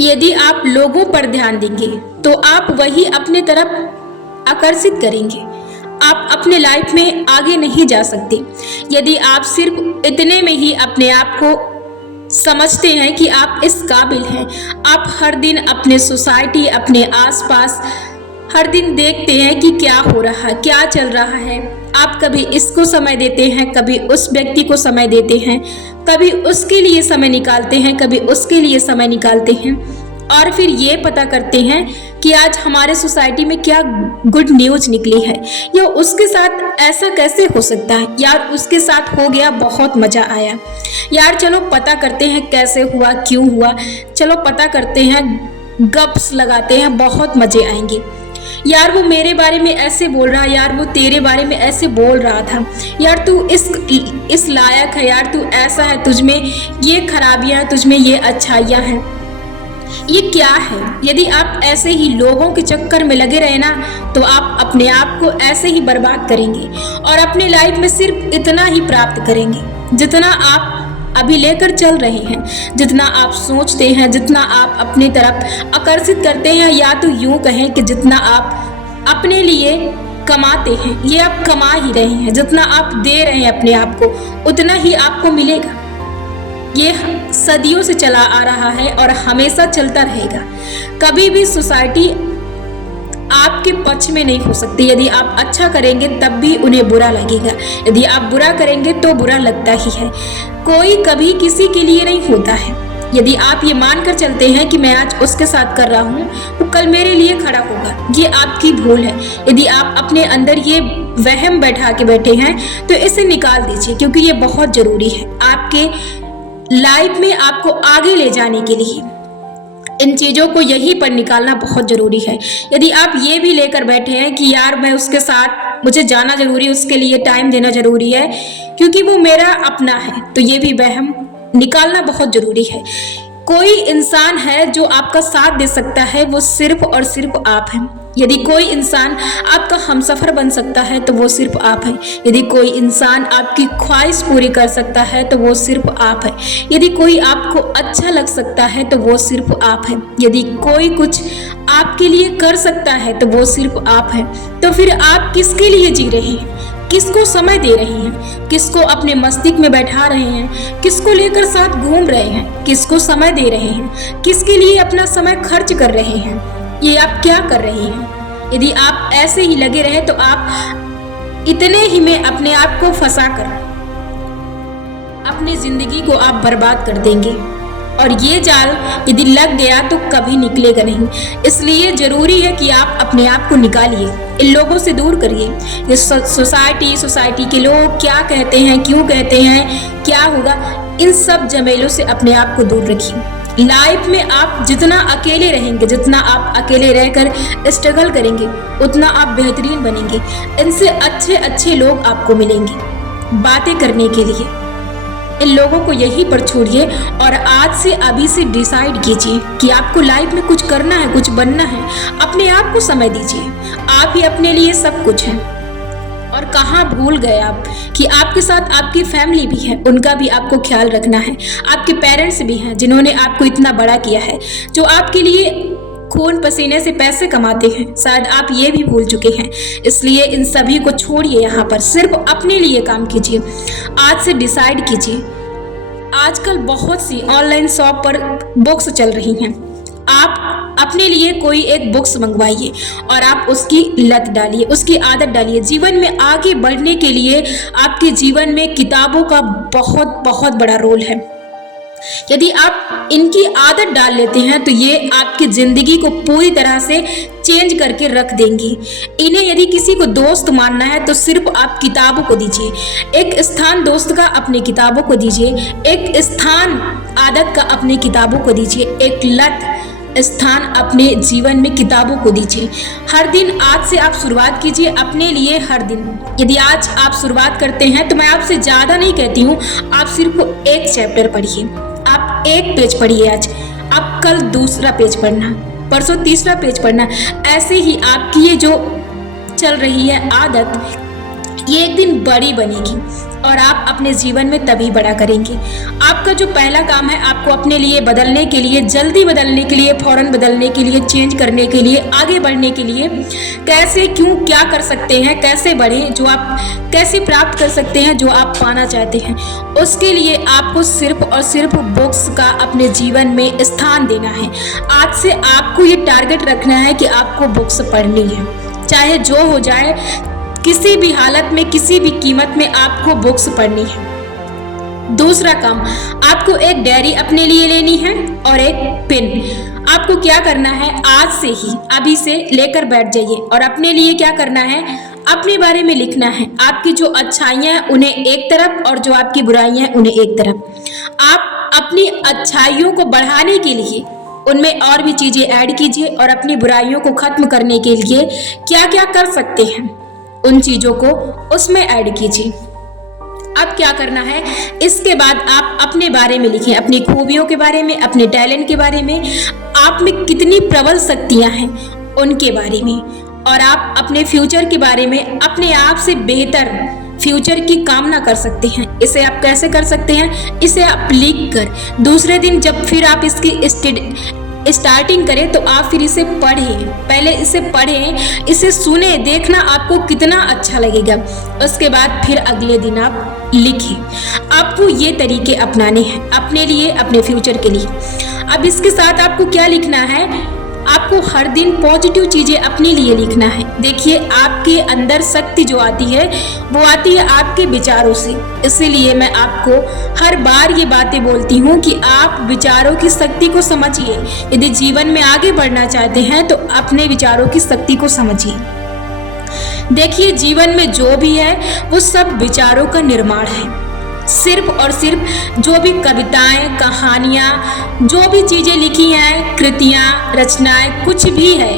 यदि आप लोगों पर ध्यान देंगे तो आप वही अपने तरफ आकर्षित करेंगे। आप अपने लाइफ में आगे नहीं जा सकते यदि आप सिर्फ इतने में ही अपने आप को समझते हैं कि आप इस काबिल हैं। आप हर दिन अपने सोसाइटी, अपने आसपास हर दिन देखते हैं कि क्या हो रहा है, क्या चल रहा है। आप कभी इसको समय देते हैं, कभी उस व्यक्ति को समय देते हैं, कभी उसके लिए समय निकालते हैं, कभी उसके लिए समय निकालते हैं, और फिर ये पता करते हैं कि आज हमारे सोसाइटी में क्या गुड न्यूज निकली है, या उसके साथ ऐसा कैसे हो सकता है, यार उसके साथ हो गया, बहुत मजा आया, यार चलो पता करते हैं कैसे हुआ, क्यों हुआ, चलो पता करते हैं, गप्स लगाते हैं, बहुत मजे आएंगे। यार वो मेरे बारे में ऐसे बोल रहा है, यार वो तेरे बारे में ऐसे बोल रहा था, यार तू इस लायक है, यार तू ऐसा है, तुझमें ये खराबियां, तुझमें ये अच्छाइयां हैं। ये क्या है? यदि आप ऐसे ही लोगों के चक्कर में लगे रहे ना तो आप अपने आप को ऐसे ही बर्बाद करेंगे और अपने लाइफ में सिर्फ इतना ही प्राप्त करेंगे जितना आप अभी लेकर चल रहे हैं, जितना आप सोचते हैं, जितना आप अपनी तरफ आकर्षित करते हैं, या तो यूं कहें कि जितना आप अपने लिए कमाते हैं, ये आप कमा ही रहे हैं। जितना आप दे रहे हैं अपने आप को उतना ही आपको मिलेगा। ये सदियों से चला आ रहा है और हमेशा चलता रहेगा। कभी भी सोसाइटी आपके पक्ष में नहीं हो सकती। यदि आप अच्छा करेंगे तब भी उन्हें बुरा लगेगा, यदि आप बुरा करेंगे तो बुरा लगता ही है। कोई कभी किसी के लिए नहीं होता है। यदि आप ये मानकर चलते हैं कि मैं आज उसके साथ कर रहा हूँ वो कल मेरे लिए खड़ा होगा, ये आपकी भूल है। यदि आप अपने अंदर ये वहम बैठा के बैठे हैं तो इसे निकाल दीजिए, क्योंकि ये बहुत जरूरी है आपके लाइफ में, आपको आगे ले जाने के लिए। इन चीज़ों को यहीं पर निकालना बहुत ज़रूरी है। यदि आप ये भी लेकर बैठे हैं कि यार मैं उसके साथ, मुझे जाना ज़रूरी है, उसके लिए टाइम देना ज़रूरी है क्योंकि वो मेरा अपना है, तो ये भी वहम निकालना बहुत ज़रूरी है। कोई इंसान है जो आपका साथ दे सकता है, वो सिर्फ और सिर्फ आप हैं। यदि कोई इंसान आपका हमसफर बन सकता है तो वो सिर्फ आप हैं। यदि कोई इंसान आपकी ख्वाहिश पूरी कर सकता है तो वो सिर्फ आप है। यदि कोई आपको अच्छा लग सकता है तो वो सिर्फ आप है। यदि कोई कुछ आपके लिए कर सकता है तो वो सिर्फ आप है। तो फिर आप किसके लिए जी रहे हैं? किसको समय दे रहे हैं? किसको अपने मस्तिष्क में बैठा रहे हैं? किसको लेकर साथ घूम रहे हैं? किसको समय दे रहे हैं? किसके लिए अपना समय खर्च कर रहे हैं? ये आप क्या कर रहे हैं? यदि आप ऐसे ही लगे रहे तो आप इतने ही में अपने आप को फंसा कर अपनी जिंदगी को आप बर्बाद कर देंगे, और ये जाल यदि लग गया तो कभी निकलेगा नहीं। इसलिए जरूरी है कि आप अपने आप को निकालिए, इन लोगों से दूर करिए। ये सोसाइटी के लोग क्या कहते हैं, क्यों कहते हैं, क्या होगा, इन सब झमेलों से अपने आप को दूर रखिए। लाइफ में आप जितना अकेले रहेंगे, जितना आप अकेले रहकर स्ट्रगल करेंगे, उतना आप बेहतरीन बनेंगे। इनसे अच्छे अच्छे लोग आपको मिलेंगे बातें करने के लिए। इन लोगों को यहीं पर छोड़िए और आज से अभी से डिसाइड कीजिए कि आपको लाइफ में कुछ करना है, कुछ बनना है। अपने आप को समय दीजिए। आप ही अपने लिए सब कुछ हैं। और कहाँ भूल गए आप कि आपके साथ आपकी फैमिली भी है, उनका भी आपको ख्याल रखना है। आपके पेरेंट्स भी हैं जिन्होंने आपको इतना बड़ा किया है, जो आपके लिए खून पसीने से पैसे कमाते हैं। शायद आप ये भी भूल चुके हैं। इसलिए इन सभी को छोड़िए, यहाँ पर सिर्फ अपने लिए काम कीजिए। आज से डिसाइड कीजिए। आजकल बहुत सी ऑनलाइन शॉप पर बुक्स चल रही हैं। आप अपने लिए कोई एक बुक्स मंगवाइए और आप उसकी लत डालिए, उसकी आदत डालिए। जीवन में आगे बढ़ने के लिए आपके जीवन में किताबों का बहुत बहुत बड़ा रोल है। यदि आप इनकी आदत डाल लेते हैं तो ये आपकी जिंदगी को पूरी तरह से चेंज करके रख देंगी। इन्हें यदि किसी को दोस्त मानना है तो सिर्फ आप किताबों को दीजिए। एक स्थान दोस्त का अपनी किताबों को दीजिए, एक स्थान आदत का अपनी किताबों को दीजिए, एक लत स्थान अपने जीवन में किताबों को दीजिए। हर दिन आज से आप शुरुआत कीजिए अपने लिए। हर दिन यदि आज आप शुरुआत करते हैं तो मैं आपसे ज़्यादा नहीं कहती हूँ, आप सिर्फ एक चैप्टर पढ़िए, आप एक पेज पढ़िए। आज आप कल दूसरा पेज पढ़ना, परसों तीसरा पेज पढ़ना। ऐसे ही आपकी ये जो चल रही है आदत ये एक दिन बड़ी बनेगी और आप अपने जीवन में तभी बड़ा करेंगे। आपका जो पहला काम है, आपको अपने लिए बदलने के लिए, जल्दी बदलने के लिए, फौरन बदलने के लिए, चेंज करने के लिए, आगे बढ़ने के लिए, कैसे, क्यों, क्या कर सकते हैं, कैसे बढ़ें, जो आप कैसे प्राप्त कर सकते हैं जो आप पाना चाहते हैं, उसके लिए आपको सिर्फ और सिर्फ बुक्स का अपने जीवन में स्थान देना है। आज से आपको ये टारगेट रखना है कि आपको बुक्स पढ़नी है, चाहे जो हो जाए, किसी भी हालत में, किसी भी कीमत में आपको बुक्स पढ़नी है। दूसरा काम, आपको एक डायरी अपने लिए लेनी है और एक पेन। आपको क्या करना है, आज से ही, अभी से लेकर बैठ जाइए और अपने लिए क्या करना है, अपने बारे में लिखना है। आपकी जो अच्छाइयाँ हैं उन्हें एक तरफ और जो आपकी बुराइयाँ हैं उन्हें एक तरफ। आप अपनी अच्छाइयों को बढ़ाने के लिए उनमें और भी चीजें ऐड कीजिए और अपनी बुराइयों को खत्म करने के लिए क्या क्या कर सकते हैं उन चीजों को उसमें ऐड कीजिए। अब क्या करना है, इसके बाद आप अपने बारे में लिखें, अपनी खूबियों के बारे में, अपने टैलेंट के बारे में, आप में कितनी प्रबल शक्तियां हैं उनके बारे में, और आप अपने फ्यूचर के बारे में, अपने आप से बेहतर फ्यूचर की कामना कर सकते हैं। इसे आप कैसे कर सकते हैं, इसे आप लिख कर दूसरे दिन जब फिर आप इसकी स्टार्टिंग करें तो आप फिर इसे पढ़ें, पहले इसे पढ़ें, इसे सुने, देखना आपको कितना अच्छा लगेगा। उसके बाद फिर अगले दिन आप लिखें। आपको ये तरीके अपनाने हैं अपने लिए, अपने फ्यूचर के लिए। अब इसके साथ आपको क्या लिखना है, आपको हर दिन पॉजिटिव चीजें अपने लिए लिखना है। देखिए, आपके अंदर शक्ति जो आती है वो आती है आपके विचारों से। इसीलिए मैं आपको हर बार ये बातें बोलती हूँ कि आप विचारों की शक्ति को समझिए। यदि जीवन में आगे बढ़ना चाहते हैं तो अपने विचारों की शक्ति को समझिए। देखिए, जीवन में जो भी है वो सब विचारों का निर्माण है। सिर्फ और सिर्फ जो भी कविताएं, कहानियां, जो भी चीजें लिखी हैं, कृतियां, रचनाएं, कुछ भी है,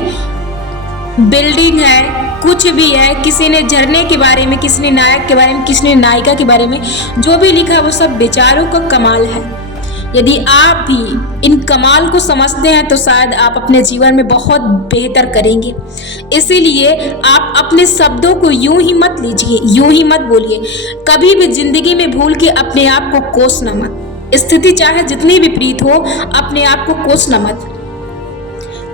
बिल्डिंग है, कुछ भी है, किसी ने झरने के बारे में, किसी ने नायक के बारे में, किसी ने नायिका के बारे में जो भी लिखा वो सब विचारों का कमाल है। यदि आप भी इन कमाल को समझते हैं तो शायद आप अपने जीवन में बहुत बेहतर करेंगे। इसीलिए आप अपने शब्दों को यूं ही मत लीजिए, यूं ही मत बोलिए। कभी भी जिंदगी में भूल के अपने आप को कोसना मत। स्थिति चाहे जितनी विपरीत हो, अपने आप को कोसना मत।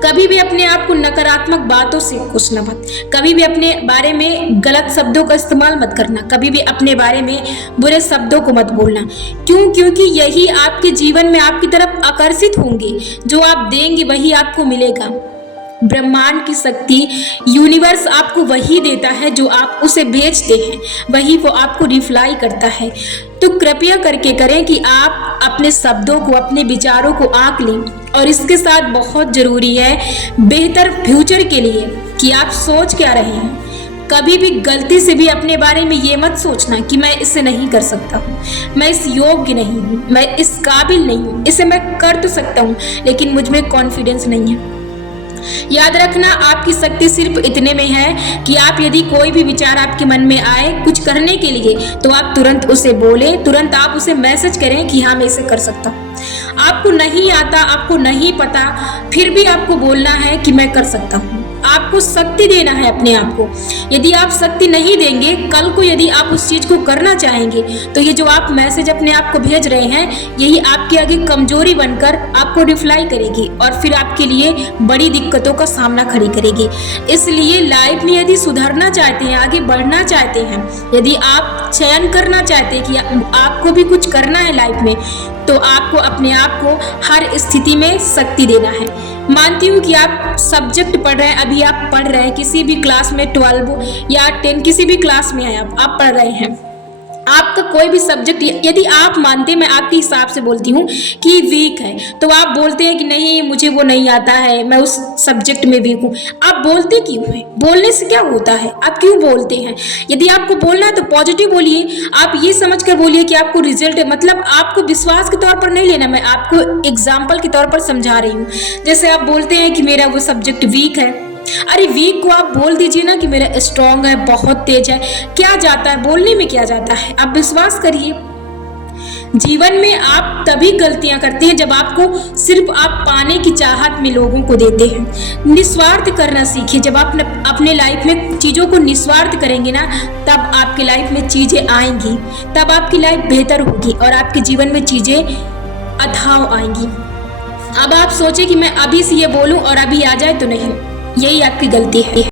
कभी भी अपने आप को नकारात्मक बातों से कोसना मत। कभी भी अपने बारे में गलत शब्दों का इस्तेमाल मत करना। कभी भी अपने बारे में बुरे शब्दों को मत बोलना। क्यों? क्योंकि यही आपके जीवन में आपकी तरफ आकर्षित होंगे। जो आप देंगे वही आपको मिलेगा। ब्रह्मांड की शक्ति, यूनिवर्स आपको वही देता है जो आप उसे भेजते हैं, वही वो आपको रिप्लाई करता है। तो कृपया करके करें कि आप अपने शब्दों को, अपने विचारों को आंक लें। और इसके साथ बहुत जरूरी है बेहतर फ्यूचर के लिए कि आप सोच क्या रहे हैं। कभी भी गलती से भी अपने बारे में ये मत सोचना कि मैं इसे नहीं कर सकता हूँ, मैं इस योग्य नहीं हूँ, मैं इस काबिल नहीं हूँ, इसे मैं कर तो सकता हूँ लेकिन मुझ में कॉन्फिडेंस नहीं है। याद रखना, आपकी शक्ति सिर्फ इतने में है कि आप यदि कोई भी विचार आपके मन में आए कुछ करने के लिए तो आप तुरंत उसे बोलें, तुरंत आप उसे मैसेज करें कि हाँ मैं इसे कर सकता हूँ। आपको नहीं आता, आपको नहीं पता, फिर भी आपको बोलना है कि मैं कर सकता हूँ। आपको शक्ति देना है अपने आप को। यदि आप शक्ति नहीं देंगे, कल को यदि आप उस चीज को करना चाहेंगे तो ये जो आप मैसेज अपने आप को भेज रहे हैं यही आपके आगे कमजोरी बनकर आपको रिप्लाई करेगी और फिर आपके लिए बड़ी दिक्कतों का सामना खड़ी करेगी। इसलिए लाइफ में यदि सुधरना चाहते हैं, आगे बढ़ना चाहते हैं, यदि आप चयन करना चाहते हैं कि आपको भी कुछ करना है लाइफ में, तो आपको अपने आप को हर स्थिति में शक्ति देना है। मानती हूँ कि आप सब्जेक्ट पढ़ रहे हैं, अभी आप पढ़ रहे हैं किसी भी क्लास में, 12 या 10 किसी भी क्लास में है, आप पढ़ रहे हैं। आपका कोई भी सब्जेक्ट यदि आप मानते, मैं आपके हिसाब से बोलती हूँ कि वीक है, तो आप बोलते हैं कि नहीं मुझे वो नहीं आता है, मैं उस सब्जेक्ट में वीक हूँ। आप बोलते क्यों हैं? बोलने से क्या होता है? आप क्यों बोलते हैं? यदि आपको बोलना है तो पॉजिटिव बोलिए। आप ये समझ कर बोलिए कि आपको रिजल्ट, मतलब आपको विश्वास के तौर पर नहीं लेना, मैं आपको एग्जाम्पल के तौर पर समझा रही हूँ। जैसे आप बोलते हैं कि मेरा वो सब्जेक्ट वीक है, अरे वीक को आप बोल दीजिए ना कि मेरा स्ट्रांग है, बहुत तेज है। क्या जाता है बोलने में, क्या जाता है? आप विश्वास करिए। जीवन में आप तभी गलतियां करते हैं जब आपको सिर्फ आप पाने की चाहत में लोगों को देते हैं। निस्वार्थ करना सीखिए। जब आप अपने लाइफ में चीज़ों को निस्वार्थ करेंगे ना, तब आपके लाइफ में चीज़ें आएंगी, तब आपकी लाइफ बेहतर होगी और आपके जीवन में चीज़ें अथाह आएंगी। अब आप सोचें कि मैं अभी से ये बोलूं और अभी आ जाए, तो नहीं, यही आपकी गलती है।